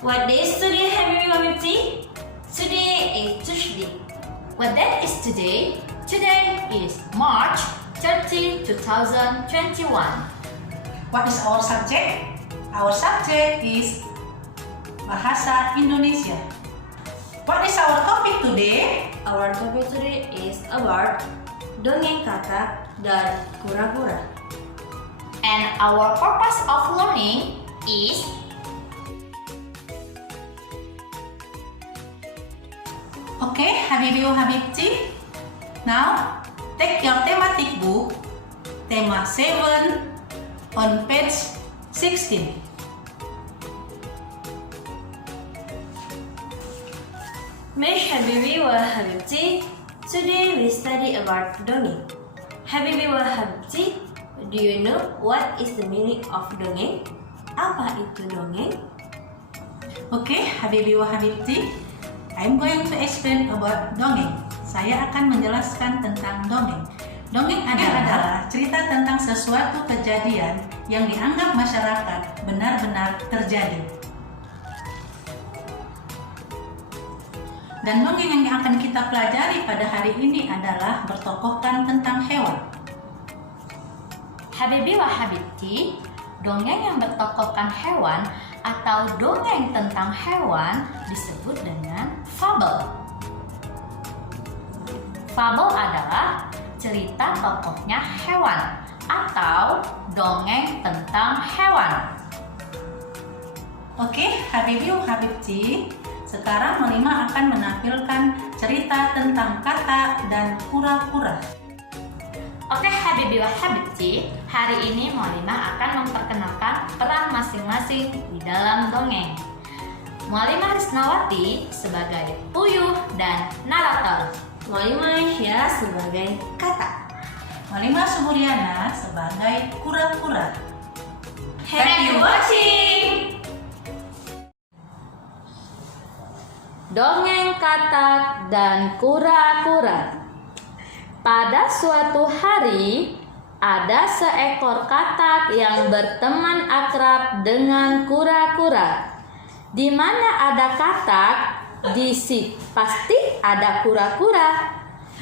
What day is today, Habibti? Today is Tuesday. What date is today? Today is March 30, 2021. What is our subject? Our subject is Bahasa Indonesia. What is our topic today? Our topic today is about dongeng katak dan kura-kura. And our purpose of learning is Okay, Habibi wa Habibti. Now, take your thematic book, tema 7, on page 16. Miss Habibi wa Habibti. Today we study about dongeng. Habibi wa Habibti, do you know what is the meaning of dongeng? Apa itu dongeng? Okay, Habibi wa Habibti. I'm going to explain about dongeng. Saya akan menjelaskan tentang dongeng. Dongeng adalah cerita tentang sesuatu kejadian yang dianggap masyarakat benar-benar terjadi. Dan dongeng yang akan kita pelajari pada hari ini adalah bertokohkan tentang hewan. Habibi wa Habibti, dongeng yang bertokohkan hewan atau dongeng tentang hewan disebut dengan fabel. Fabel adalah cerita tokohnya hewan atau dongeng tentang hewan. Oke, Habibi wa Habibti, sekarang Molima akan menampilkan cerita tentang katak dan kura-kura. Oke, Habibi wa Habibti, hari ini Molima akan memperkenalkan peran masing-masing di dalam dongeng. Molima Risnawati sebagai puyuh dan narator. Molima Aisyah sebagai katak. Molima Suburyana sebagai kura-kura. Happy watching! Dongeng katak dan kura-kura. Pada suatu hari, ada seekor katak yang berteman akrab dengan kura-kura. Di mana ada katak, di situ pasti ada kura-kura.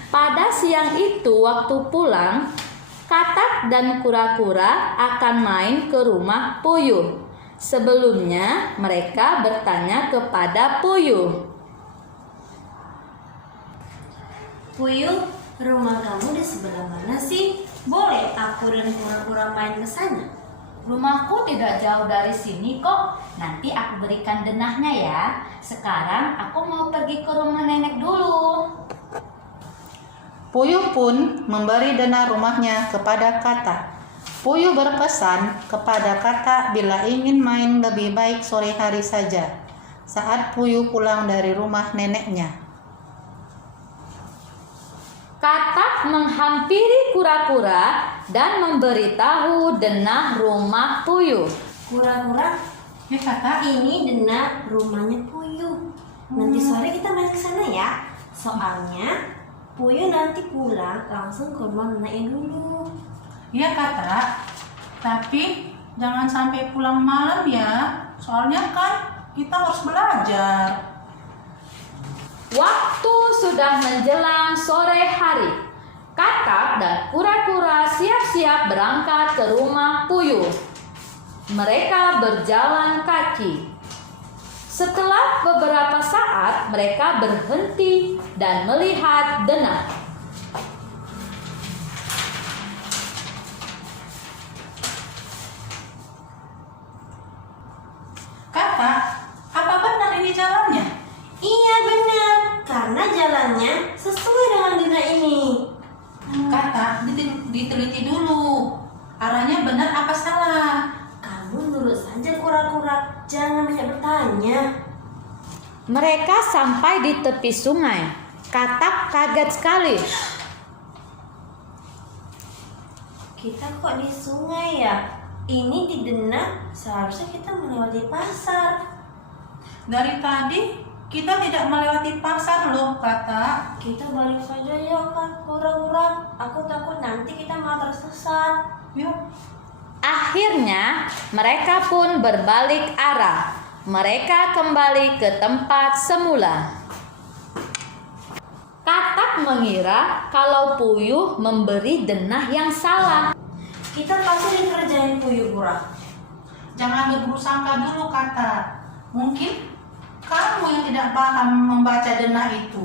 Pada siang itu waktu pulang, katak dan kura-kura akan main ke rumah puyuh. Sebelumnya mereka bertanya kepada puyuh. Puyuh, rumah kamu di sebelah mana sih? Boleh aku dan kura-kura main ke sana? Rumahku tidak jauh dari sini kok. Nanti aku berikan denahnya ya. Sekarang aku mau pergi ke rumah nenek dulu. Puyuh pun memberi denah rumahnya kepada katak. Puyuh berpesan kepada katak bila ingin main lebih baik sore hari saja, saat Puyuh pulang dari rumah neneknya. Katak menghampiri kura-kura dan memberitahu denah rumah Puyuh. Kura-kura, Ya katak, ini denah rumahnya Puyuh. Nanti sore kita main ke sana ya. Soalnya Puyuh nanti pulang langsung ke rumah neneknya dulu. iya katak. Tapi jangan sampai pulang malam ya, soalnya kan kita harus belajar. Waktu sudah menjelang sore hari. Katak dan kura-kura siap-siap berangkat ke rumah Puyuh. Mereka berjalan kaki. Setelah beberapa saat, mereka berhenti dan melihat denah. Katak, apa benar ini jalannya? Iya benar, karena jalannya sesuai dengan denah ini. Katak, diteliti dulu. Arahnya benar apa salah? Kamu nurut saja kura-kura, jangan banyak bertanya. Mereka sampai di tepi sungai. Katak kaget sekali. Kita kok di sungai ya? Ini di denah, seharusnya kita melewati pasar. Dari tadi kita tidak melewati pasar loh, katak. Kita balik saja ya kan, kura-kura. Aku takut nanti kita malah tersesat. Yuk. Akhirnya mereka pun berbalik arah. mereka kembali ke tempat semula. Katak mengira kalau puyuh memberi denah yang salah. Kita pasti dikerjain puyuh Kura. Jangan berburuk sangka dulu, Katak. Mungkin kamu yang tidak paham membaca denah itu.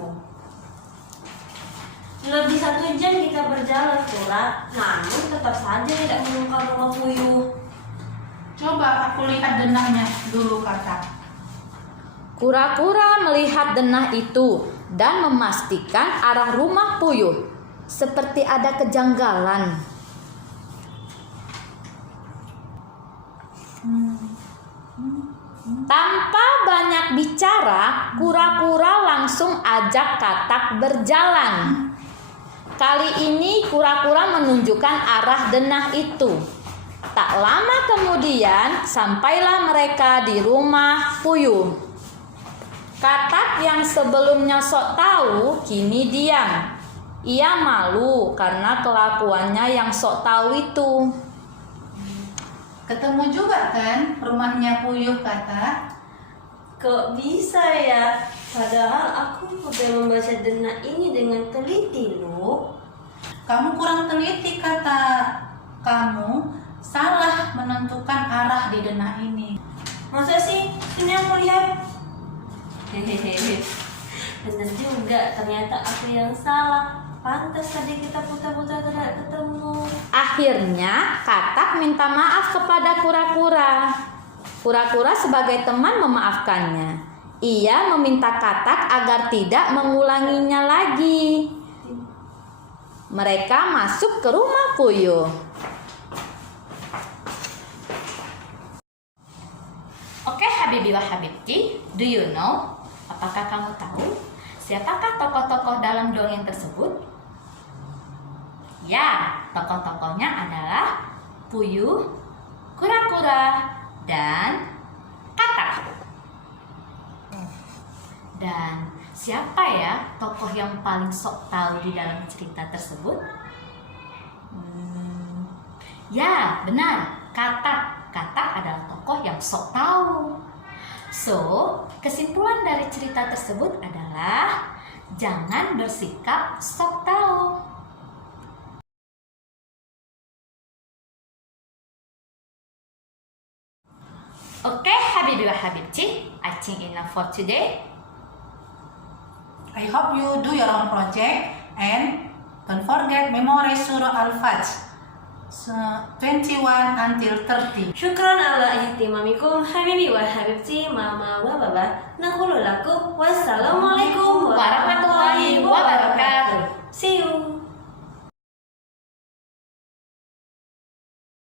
Lebih 1 jam kita berjalan Kura, namun tetap saja tidak menemukan rumah puyuh. Coba aku lihat denahnya dulu, Katak. Kura-kura melihat denah itu dan memastikan arah rumah puyuh. Seperti ada kejanggalan. Tanpa banyak bicara, kura-kura langsung ajak Katak berjalan. Kali ini kura-kura menunjukkan arah denah itu. Tak lama kemudian sampailah mereka di rumah puyuh. Katak yang sebelumnya sok tahu kini diam. Ia malu karena kelakuannya yang sok tahu itu. Ketemu juga kan rumahnya puyuh, Katak? Kok bisa ya? Padahal aku sudah membaca denah ini dengan teliti loh. Kamu kurang teliti, Katak. Kamu salah menentukan arah di denah ini. Masa sih? Ini aku lihat. Hehehe. Bener juga, ternyata aku yang salah. Pantas tadi kita putar-putar tidak ketemu. Akhirnya Katak minta maaf kepada kura-kura. Kura-kura sebagai teman memaafkannya. Ia meminta Katak agar tidak mengulanginya lagi. Mereka masuk ke rumah puyuh. Oke Habibi wa Habibti, do you know? Apakah kamu tahu siapakah tokoh-tokoh dalam dongeng tersebut? Ya, tokoh-tokohnya adalah puyuh, kura-kura, dan katak. Dan siapa ya tokoh yang paling sok tahu di dalam cerita tersebut? Ya, benar, katak. Katak adalah tokoh yang sok tahu. So, kesimpulan dari cerita tersebut adalah jangan bersikap sok tahu. Okay, Habibi wa Habibti, I think enough for today. I hope you do your own project and don't forget memorize Surah Al-Fajr 21 until 30. Syukran ala ihtimamikum habibi wa habibti mama wa baba. Naqulu lakum wassalamu